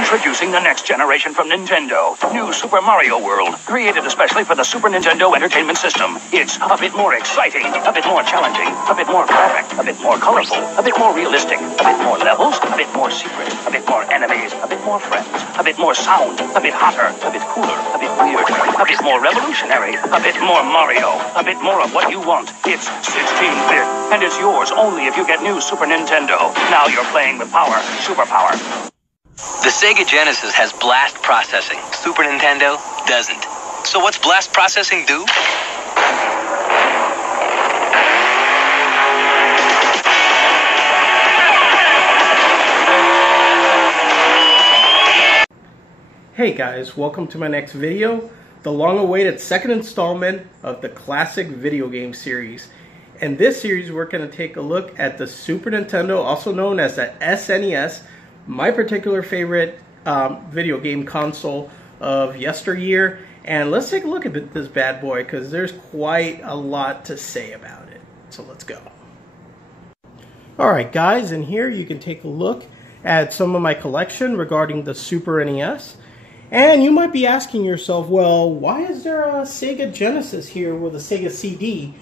Introducing the next generation from Nintendo. New Super Mario World, created especially for the Super Nintendo Entertainment System. It's a bit more exciting, a bit more challenging, a bit more graphic, a bit more colorful, a bit more realistic, a bit more levels, a bit more secret, a bit more enemies, a bit more friends, a bit more sound, a bit hotter, a bit cooler, a bit weird, a bit more revolutionary, a bit more Mario, a bit more of what you want. It's 16-bit, and it's yours only if you get new Super Nintendo. Now you're playing with power, superpower. The Sega Genesis has blast processing. Super Nintendo doesn't. So what's blast processing do? Hey guys, welcome to my next video, the long-awaited second installment of the classic video game series. In this series, we're going to take a look at the Super Nintendo, also known as the SNES, my particular favorite video game console of yesteryear. And let's take a look at this bad boy, because there's quite a lot to say about it. So let's go. Alright guys, and here you can take a look at some of my collection regarding the Super NES. And you might be asking yourself, well, why is there a Sega Genesis here with a Sega CD?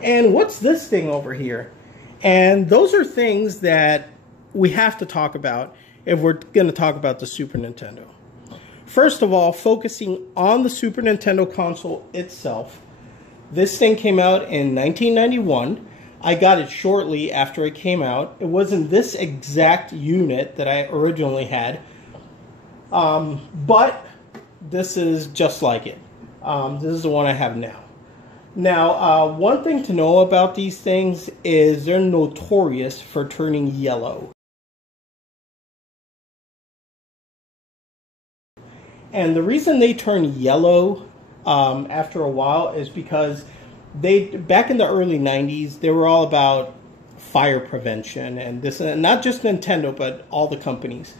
And what's this thing over here? And those are things that we have to talk about if we're going to talk about the Super Nintendo. First of all, focusing on the Super Nintendo console itself, this thing came out in 1991. I got it shortly after it came out. It wasn't this exact unit that I originally had, but this is just like it. This is the one I have now. Now, one thing to know about these things is they're notorious for turning yellow. And the reason they turn yellow after a while is because back in the early 90s, they were all about fire prevention and this, and not just Nintendo, but all the companies.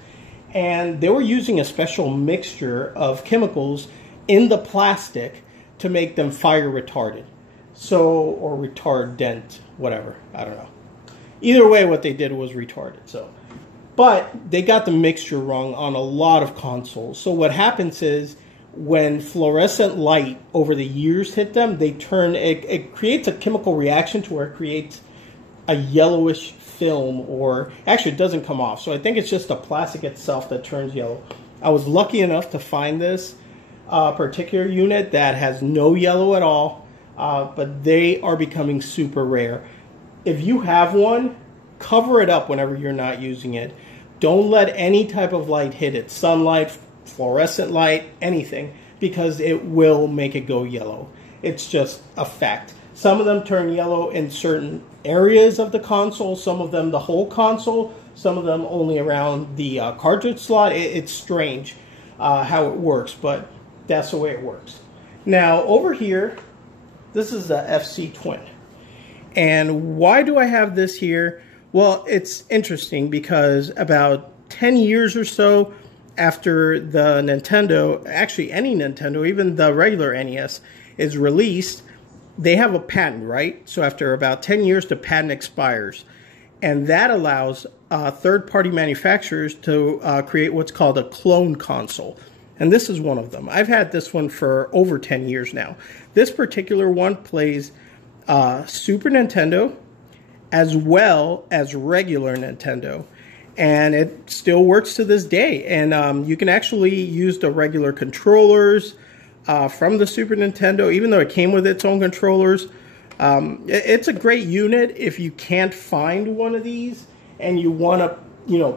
And they were using a special mixture of chemicals in the plastic to make them fire retardant. Or retardant, whatever, I don't know. Either way, what they did was retarded. But they got the mixture wrong on a lot of consoles. So what happens is when fluorescent light over the years hit them, it creates a chemical reaction to where it creates a yellowish film, or actually it doesn't come off. So I think it's just the plastic itself that turns yellow. I was lucky enough to find this particular unit that has no yellow at all, but they are becoming super rare. If you have one, cover it up whenever you're not using it. Don't let any type of light hit it. Sunlight, fluorescent light, anything, because it will make it go yellow. It's just a fact. Some of them turn yellow in certain areas of the console, some of them the whole console, some of them only around the cartridge slot. It's strange how it works, but that's the way it works. Now, over here, this is the FC Twin. And why do I have this here? Well, it's interesting because about 10 years or so after the Nintendo, actually any Nintendo, even the regular NES, is released, they have a patent, right? So after about 10 years, the patent expires. And that allows third-party manufacturers to create what's called a clone console. And this is one of them. I've had this one for over 10 years now. This particular one plays Super Nintendo as well as regular Nintendo. And it still works to this day. And you can actually use the regular controllers from the Super Nintendo, even though it came with its own controllers. It's a great unit if you can't find one of these and you want to,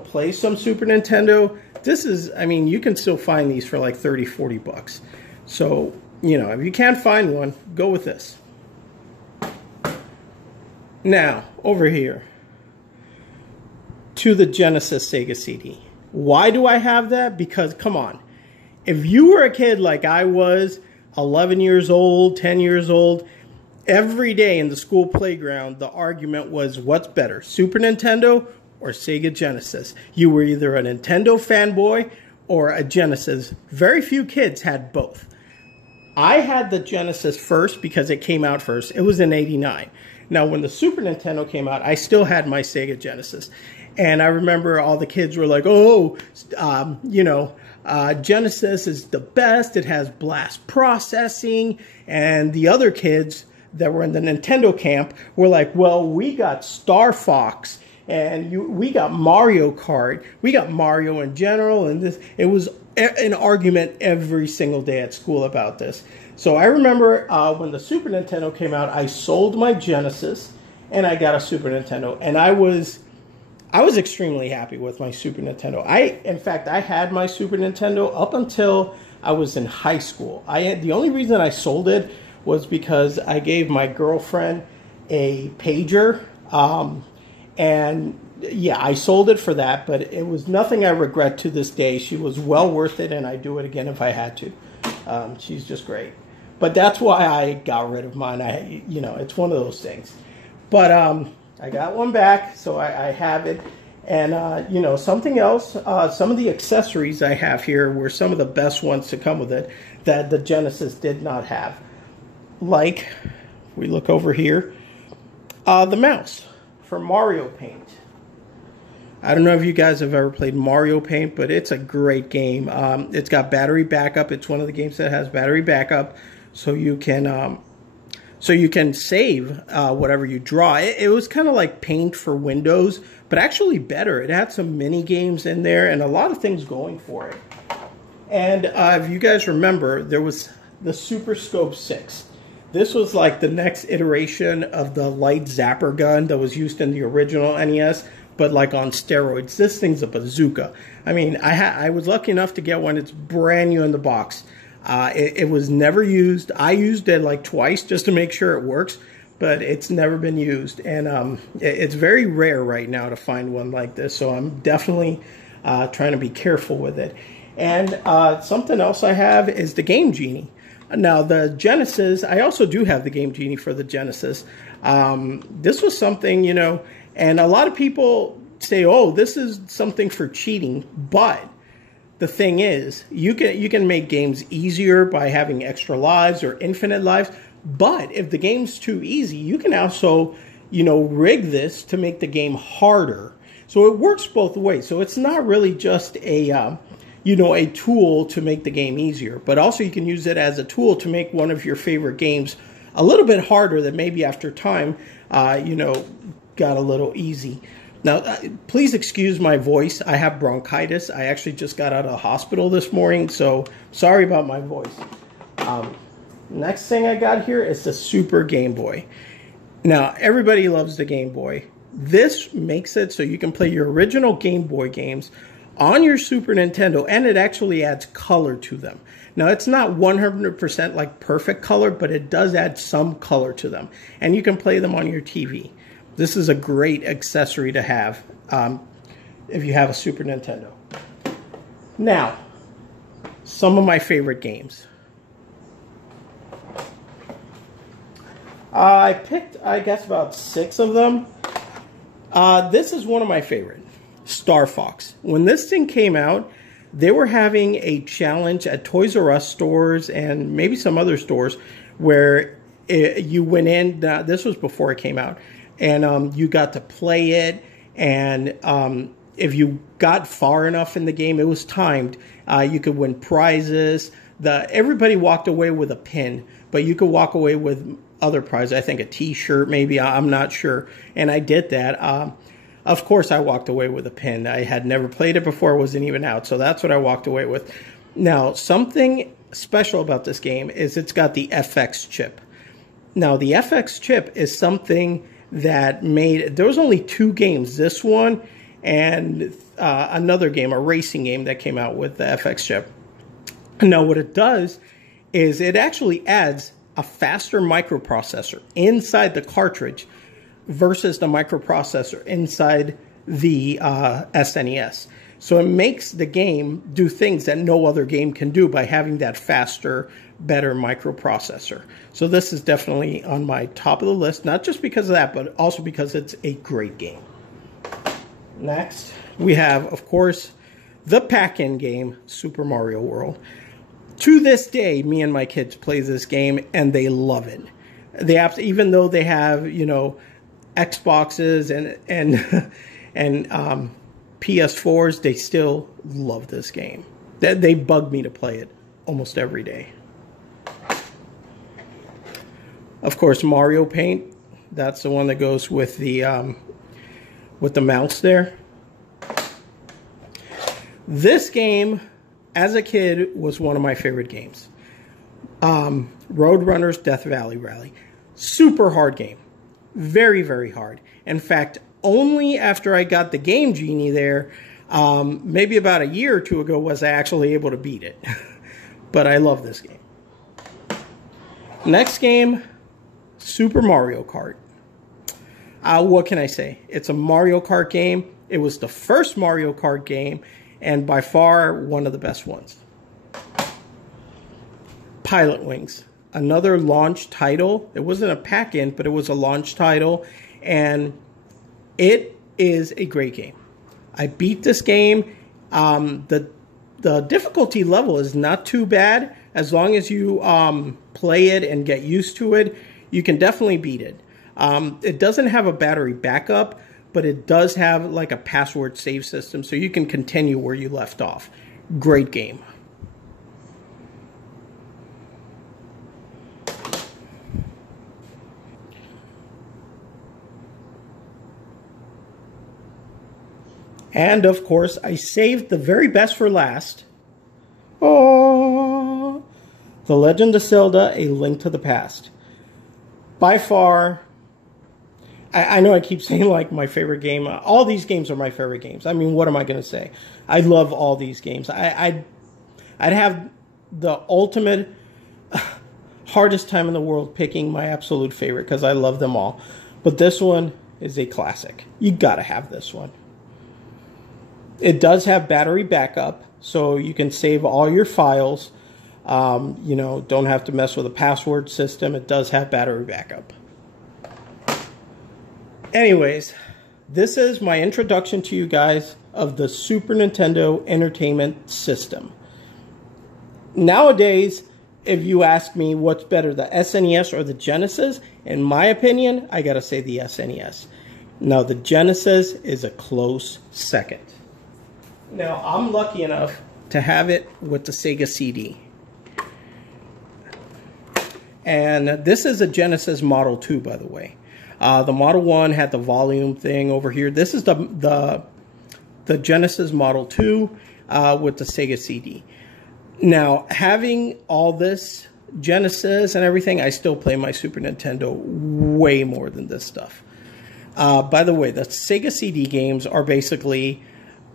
play some Super Nintendo. This is, I mean, you can still find these for like 30, 40 bucks. So, if you can't find one, go with this. Now, over here to the Genesis Sega CD. Why do I have that? Because, come on, if you were a kid like I was, 11 years old, 10 years old, every day in the school playground, the argument was, what's better, Super Nintendo or Sega Genesis? You were either a Nintendo fanboy or a Genesis. Very few kids had both. I had the Genesis first because it came out first. It was in '89. Now, when the Super Nintendo came out, I still had my Sega Genesis. And I remember all the kids were like, oh, Genesis is the best. It has blast processing. And the other kids that were in the Nintendo camp were like, well, we got Star Fox and we got Mario Kart. We got Mario in general. And it was an argument every single day at school about this. So I remember when the Super Nintendo came out, I sold my Genesis and I got a Super Nintendo. And I was extremely happy with my Super Nintendo. In fact, I had my Super Nintendo up until I was in high school. The only reason I sold it was because I gave my girlfriend a pager. And yeah, I sold it for that, but it was nothing I regret to this day. She was well worth it, and I'd do it again if I had to. She's just great. But that's why I got rid of mine. It's one of those things. But I got one back, so I have it. And, something else, some of the accessories I have here were some of the best ones to come with it that the Genesis did not have. Like, we look over here, the mouse for Mario Paint. I don't know if you guys have ever played Mario Paint, but it's a great game. It's got battery backup. It's one of the games that has battery backup, so you can save whatever you draw. It was kind of like Paint for Windows, but actually better. It had some mini games in there and a lot of things going for it. And if you guys remember, there was the Super Scope 6. This was like the next iteration of the light zapper gun that was used in the original NES, but like on steroids. This thing's a bazooka. I mean, I was lucky enough to get one. It's brand new in the box. It was never used. I used it like twice just to make sure it works, but it's never been used. And it's very rare right now to find one like this, so I'm definitely trying to be careful with it. And something else I have is the Game Genie. Now, the Genesis, I also do have the Game Genie for the Genesis. This was something, and a lot of people say, oh, this is something for cheating. But the thing is, you can make games easier by having extra lives or infinite lives. But if the game's too easy, you can also, rig this to make the game harder. So it works both ways. So it's not really just a tool to make the game easier, but also you can use it as a tool to make one of your favorite games a little bit harder that maybe after time, got a little easy. Now, please excuse my voice. I have bronchitis. I actually just got out of the hospital this morning, so sorry about my voice. Next thing I got here is the Super Game Boy. Now, everybody loves the Game Boy. This makes it so you can play your original Game Boy games on your Super Nintendo, and it actually adds color to them. Now, it's not 100% like perfect color, but it does add some color to them, and you can play them on your TV. This is a great accessory to have if you have a Super Nintendo. Now, some of my favorite games. I picked, I guess, about 6 of them. This is one of my favorite. Star Fox. When this thing came out, they were having a challenge at Toys R Us stores and maybe some other stores where you went in. This was before it came out, and you got to play it. And if you got far enough in the game, it was timed. You could win prizes. Everybody walked away with a pin, but you could walk away with other prizes. I think a T-shirt, maybe. I'm not sure. And I did that. Of course, I walked away with a pin. I had never played it before. It wasn't even out. So that's what I walked away with. Now, something special about this game is it's got the FX chip. Now, the FX chip is something that there was only 2 games. This one and another game, a racing game that came out with the FX chip. Now, what it does is it actually adds a faster microprocessor inside the cartridge versus the microprocessor inside the SNES. So it makes the game do things that no other game can do by having that faster, better microprocessor. So this is definitely on my top of the list, not just because of that, but also because it's a great game. Next, we have, of course, the pack-in game, Super Mario World. To this day, me and my kids play this game, and they love it. Even though they have, Xboxes and PS4s, they still love this game. They bug me to play it almost every day. Of course, Mario Paint. That's the one that goes with the mouse there. This game, as a kid, was one of my favorite games. Roadrunner's Death Valley Rally. Super hard game. Very, very hard. In fact, only after I got the Game Genie there, maybe about a year or two ago, was I actually able to beat it. But I love this game. Next game, Super Mario Kart. What can I say? It's a Mario Kart game. It was the first Mario Kart game, and by far one of the best ones. Pilot Wings, another launch title. It wasn't a pack-in, but it was a launch title, and it is a great game. I beat this game. The difficulty level is not too bad. As long as you play it and get used to it, you can definitely beat it. It doesn't have a battery backup, but it does have like a password save system, so you can continue where you left off. Great game. And of course, I saved the very best for last. Oh, The Legend of Zelda: A Link to the Past. By far, I know I keep saying like my favorite game. All these games are my favorite games. I mean, what am I going to say? I love all these games. I'd have the ultimate hardest time in the world picking my absolute favorite because I love them all. But this one is a classic. You got to have this one. It does have battery backup, so you can save all your files. You know, don't have to mess with a password system. It does have battery backup. Anyways, this is my introduction to you guys of the Super Nintendo Entertainment System. Nowadays, if you ask me what's better, the SNES or the Genesis, in my opinion, I gotta say the SNES. Now, the Genesis is a close second. Now, I'm lucky enough to have it with the Sega CD. And this is a Genesis Model 2, by the way. The Model 1 had the volume thing over here. This is the Genesis Model 2 with the Sega CD. Now, having all this Genesis and everything, I still play my Super Nintendo way more than this stuff. By the way, the Sega CD games are basically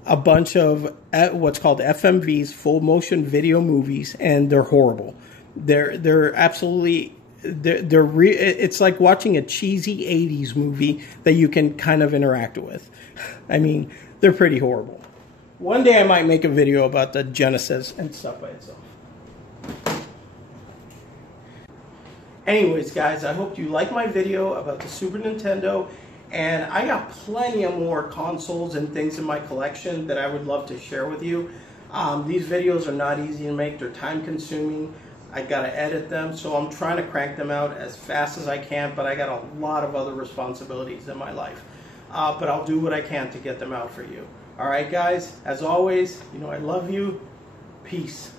a bunch of what's called FMVs, full motion video movies, and they're horrible. They're absolutely it's like watching a cheesy 80s movie that you can kind of interact with. I mean, they're pretty horrible. One day I might make a video about the Genesis and stuff by itself. Anyways, guys, I hope you like my video about the Super Nintendo. And I got plenty of more consoles and things in my collection that I would love to share with you. These videos are not easy to make. They're time consuming. I gotta edit them, so I'm trying to crank them out as fast as I can, but I got a lot of other responsibilities in my life. But I'll do what I can to get them out for you. All right, guys, as always, you know I love you. Peace.